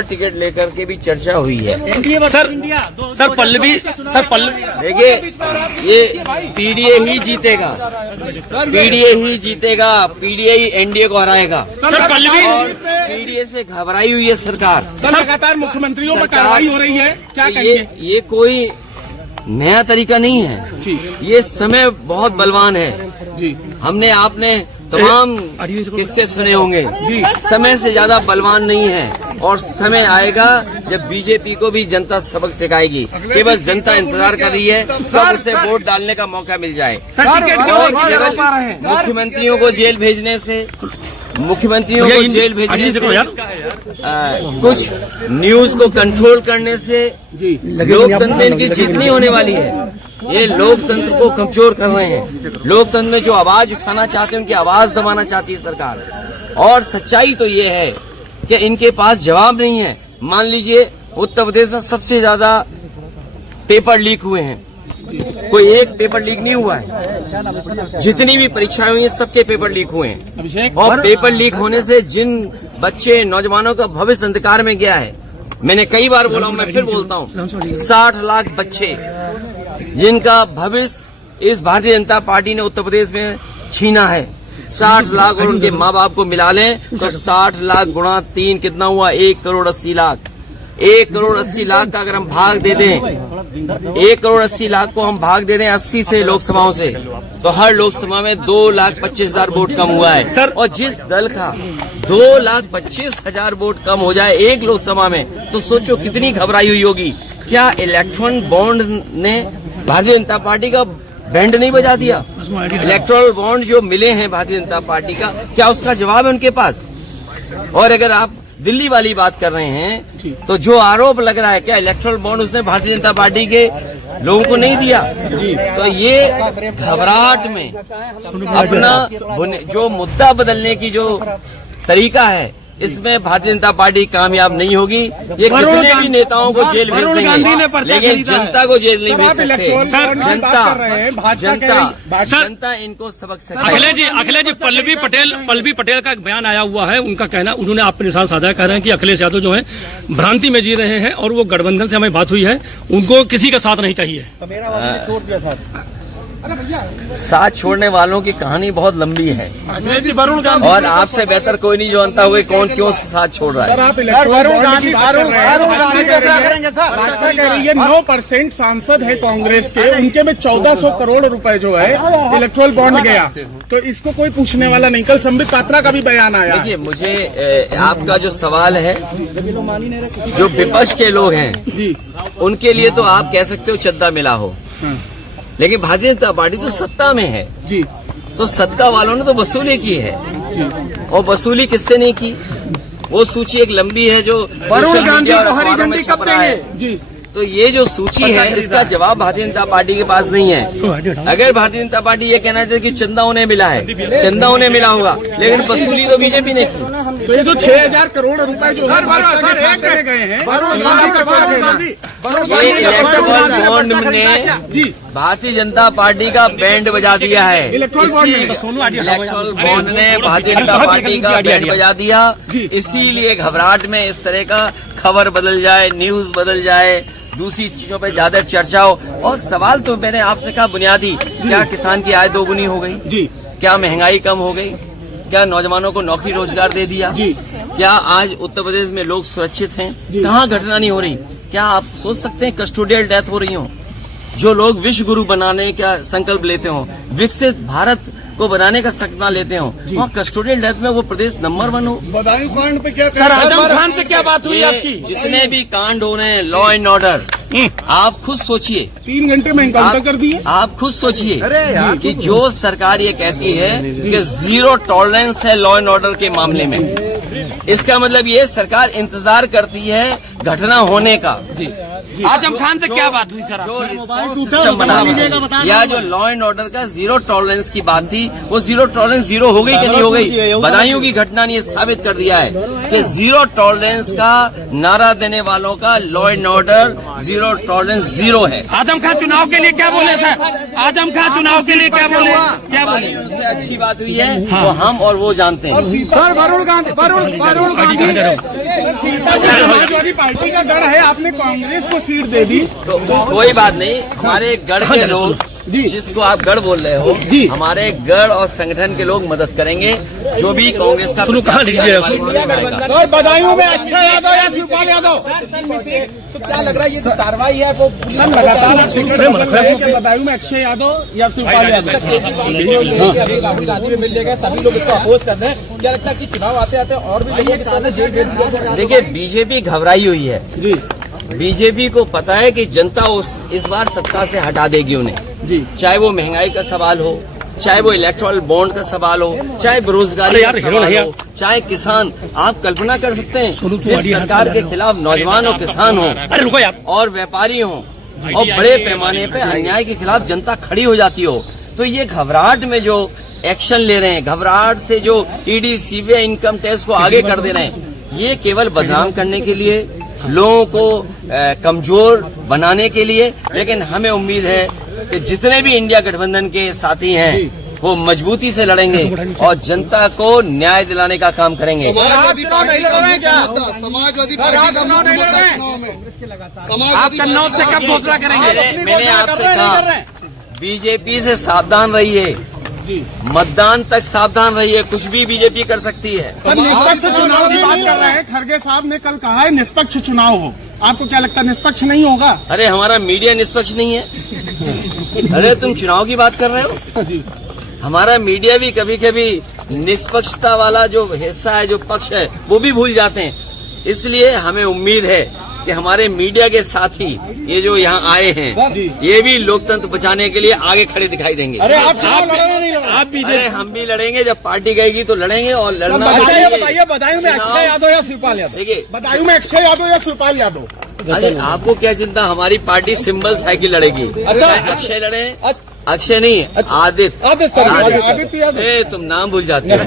और टिकट लेकर के भी चर्चा हुई है। सर पल्लवी देखिए, ये पीडीए ही जीतेगा, पीडीए ही जीतेगा, पीडीए ही एनडीए को हराएगा। सर पल्लवी पीडीए से घबराई हुई है सरकार। लगातार मुख्यमंत्रियों पर कार्रवाई हो रही है, क्या कहेंगे? ये कोई नया तरीका नहीं है, ये समय बहुत बलवान है जी। हमने आपने तमाम किस्से सुने होंगे जी। समय से ज्यादा बलवान नहीं है, और समय आएगा जब बीजेपी को भी जनता सबक सिखाएगी। केवल जनता इंतजार कर रही है कब उसे वोट डालने का मौका मिल जाए। मुख्यमंत्रियों को जेल भेजने से, मुख्यमंत्रियों को जेल भेजने से, कुछ न्यूज को कंट्रोल करने से लोकतंत्र में इनकी जीत नहीं होने वाली है। ये लोकतंत्र को कमजोर कर रहे हैं। लोकतंत्र में जो आवाज उठाना चाहते हैं उनकी आवाज दबाना चाहती है सरकार। और सच्चाई तो ये है कि इनके पास जवाब नहीं है। मान लीजिए उत्तर प्रदेश में सबसे ज्यादा पेपर लीक हुए हैं, कोई एक पेपर लीक नहीं हुआ है। जितनी भी परीक्षाएं हुई हैं सबके पेपर लीक हुए हैं, और पेपर लीक होने से जिन बच्चे नौजवानों का भविष्य अंधकार में गया है, मैंने कई बार बोला हूं, मैं फिर बोलता हूं, 60 लाख बच्चे जिनका भविष्य इस भारतीय जनता पार्टी ने उत्तर प्रदेश में छीना है। 60 लाख और उनके माँ बाप को मिला लें तो 60 लाख गुणा 3 कितना हुआ? 1 करोड़ 80 लाख। 1 करोड़ 80 लाख का अगर हम भाग दे दें, 1 करोड़ 80 लाख को हम भाग दे दें 80 से लोकसभाओं से, तो हर लोकसभा में 2,25,000 वोट कम हुआ है। सर, और जिस दल का 2,25,000 वोट कम हो जाए एक लोकसभा में, तो सोचो कितनी घबराई हुई होगी। क्या इलेक्ट्रॉन बॉन्ड ने भारतीय जनता पार्टी का बैंड नहीं बजा दिया? इलेक्ट्रल बॉन्ड जो मिले हैं भारतीय जनता पार्टी का, क्या उसका जवाब है उनके पास? और अगर आप दिल्ली वाली बात कर रहे हैं तो जो आरोप लग रहा है, क्या इलेक्ट्रल बॉन्ड उसने भारतीय जनता पार्टी के लोगों को नहीं दिया? तो ये घबराहट में अपना जो मुद्दा बदलने की जो तरीका है, इसमें भारतीय जनता पार्टी कामयाब नहीं होगी। ये कितने भी नेताओं को जेल भेज देंगे, लेकिन जनता को जेल नहीं भेज सकते। जनता इनको सबक सिखाएगी। अखिलेश जी पल्लवी पटेल का एक बयान आया हुआ है, उनका कहना, उन्होंने आप पे निशान साधा कह रहे हैं कि अखिलेश यादव जो है भ्रांति में जी रहे हैं, और वो गठबंधन से हमें बात हुई है, उनको किसी का साथ नहीं चाहिए। साथ छोड़ने वालों की कहानी बहुत लंबी है, और आपसे बेहतर कोई नहीं जानता हुए कौन क्यों साथ छोड़ रहा है। सर, आप 9% सांसद है कांग्रेस के, उनके में 1400 करोड़ रुपए जो है इलेक्ट्रल बॉन्ड गया, तो इसको कोई पूछने वाला नहीं। कल संबित पात्रा का भी बयान आया। देखिए, मुझे आपका जो सवाल है, जो विपक्ष के लोग हैं जी, उनके लिए तो आप कह सकते हो चद्दा मिला हो, लेकिन भारतीय जनता पार्टी तो सत्ता में है जी, तो सत्ता वालों ने तो वसूली की है जी। और वसूली किससे नहीं की? वो सूची एक लंबी है जो वरुण गांधी को हरी झंडी कब देंगे जी। तो ये जो सूची है, इसका जवाब भारतीय जनता पार्टी के पास नहीं है। अगर भारतीय जनता पार्टी ये कहना चाहती है कि चंदा उन्हें मिला है, चंदा उन्हें मिला होगा, लेकिन वसूली तो बीजेपी ने की। तो ये जो 6,000 करोड़ रुपए जो गए हैं, ये इलेक्ट्रल बॉन्ड ने भारतीय जनता पार्टी का बैंड बजा दिया है। इलेक्ट्रल बॉन्ड ने भारतीय जनता पार्टी का बैंड बजा दिया, इसीलिए घबराहट में इस तरह का खबर बदल जाए, न्यूज बदल जाए, दूसरी चीजों पे ज्यादा चर्चा हो। और सवाल तो मैंने आपसे कहा बुनियादी, क्या किसान की आय दोगुनी हो गई जी? क्या महंगाई कम हो गई? क्या नौजवानों को नौकरी रोजगार दे दिया जी? क्या आज उत्तर प्रदेश में लोग सुरक्षित हैं? कहाँ घटना नहीं हो रही? क्या आप सोच सकते हैं कस्टोडियल डेथ हो रही हो? जो लोग विश्व गुरु बनाने का संकल्प लेते हो, विकसित भारत को बनाने का सपना लेते हो, वहाँ कस्टोडियल डेथ में वो प्रदेश नंबर 1 हो। बदायूं कांड पे क्या सर, आजम खान से क्या बात हुई आपकी? जितने भी कांड हो रहे हैं, लॉ एंड ऑर्डर, आप खुद सोचिए, 3 घंटे में एनकाउंटर कर दिए। आप खुद सोचिए कि जो सरकार ये कहती है कि 0 टॉलरेंस है लॉ एंड ऑर्डर के मामले में, इसका मतलब ये सरकार इंतजार करती है घटना होने का आजम खान से क्या बात हुई सर? जो रिस्पॉन्स सिस्टम बना हुआ है, या जो लॉ एंड ऑर्डर का जीरो टॉलरेंस की बात थी, वो जीरो टॉलरेंस जीरो हो गई कि नहीं हो गई? बदायूं की घटना ने ये साबित कर दिया है कि जीरो टॉलरेंस का नारा देने वालों का law and order zero tolerance zero है। आजम खान चुनाव के लिए क्या बोले सर? आजम खान चुनाव के लिए क्या बोले? क्या बोले? उससे अच्छी बात हुई है वो हम और वो जानते हैं। सर वरुण गांधी समाजवादी पार्टी का गढ़ है, आपने कांग्रेस को सीट दे दी। तो कोई बात नहीं, हमारे गढ़ के लोग, जिसको आप गढ़ बोल रहे हो, हमारे गढ़ और संगठन के लोग मदद करेंगे। जो भी कांग्रेस का कहाँ लिख दिया और बदायूं में अक्षय यादव या शिवपाल यादव, तो क्या लग रहा है ये जो कार्रवाई है वो लगातार बदायूं में अक्षय यादव या शिवपाल यादव राहुल गांधी में मिल जाएगा, सभी लोग इसको अपोज कर रहे हैं। क्या लगता है कि चुनाव आते आते और भी लोगों की तरह से जेल भेज दिया जाएगा? देखिए, बीजेपी घबराई हुई है जी। बीजेपी को पता है कि जनता इस बार सत्ता से हटा देगी उन्हें जी। चाहे वो महंगाई का सवाल हो, चाहे वो इलेक्टोरल बॉन्ड का सवाल हो, चाहे बेरोजगारी का सवाल हो, चाहे किसान। आप कल्पना कर सकते हैं जिस सरकार के खिलाफ नौजवान और किसान हो और व्यापारी हो और बड़े पैमाने पे अन्याय के खिलाफ जनता खड़ी हो जाती हो, तो ये घबराहट में जो एक्शन ले रहे हैं, घबराहट से जो ईडी सीबीआई इनकम टैक्स को आगे कर दे रहे हैं, ये केवल बदनाम करने के लिए, लोगों को कमजोर बनाने के लिए। लेकिन हमें उम्मीद है कि जितने भी इंडिया गठबंधन के साथी हैं वो मजबूती से लड़ेंगे और जनता को न्याय दिलाने का काम करेंगे। समाजवादी पार्टी का चुनाव नहीं लड़ रहे। आप कन्नौज से कब घोषणा करेंगे? मैंने आपसे कहा, बीजेपी से सावधान रहिए, मतदान तक सावधान रहिए, कुछ भी बीजेपी कर सकती है। सर निष्पक्ष चुनाव की बात कर रहे हैं, खड़गे साहब ने कल कहा है निष्पक्ष चुनाव हो, आपको क्या लगता है निष्पक्ष नहीं होगा? अरे हमारा मीडिया निष्पक्ष नहीं है। अरे तुम चुनाव की बात कर रहे हो जी। हमारा मीडिया भी कभी कभी निष्पक्षता वाला जो हिस्सा है, जो पक्ष है, वो भी भूल जाते हैं। इसलिए हमें उम्मीद है कि हमारे मीडिया के साथी ये जो यहाँ आए हैं, ये भी लोकतंत्र बचाने के लिए आगे खड़े दिखाई देंगे। अरे आप भी अरे हम भी लड़ेंगे, जब पार्टी गएगी तो लड़ेंगे। और लड़ना बताइए बदायूं में अक्षय यादव या शिवपाल यादव? देखिए, बदायूं में अक्षय यादव या शिवपाल यादव? अरे आपको क्या चिंता, हमारी पार्टी सिंबल साइकिल लड़ेगी। अक्षय लड़े, अक्षय नहीं, आदित्य। आदित्य यादव। तुम नाम भूल जाते हो।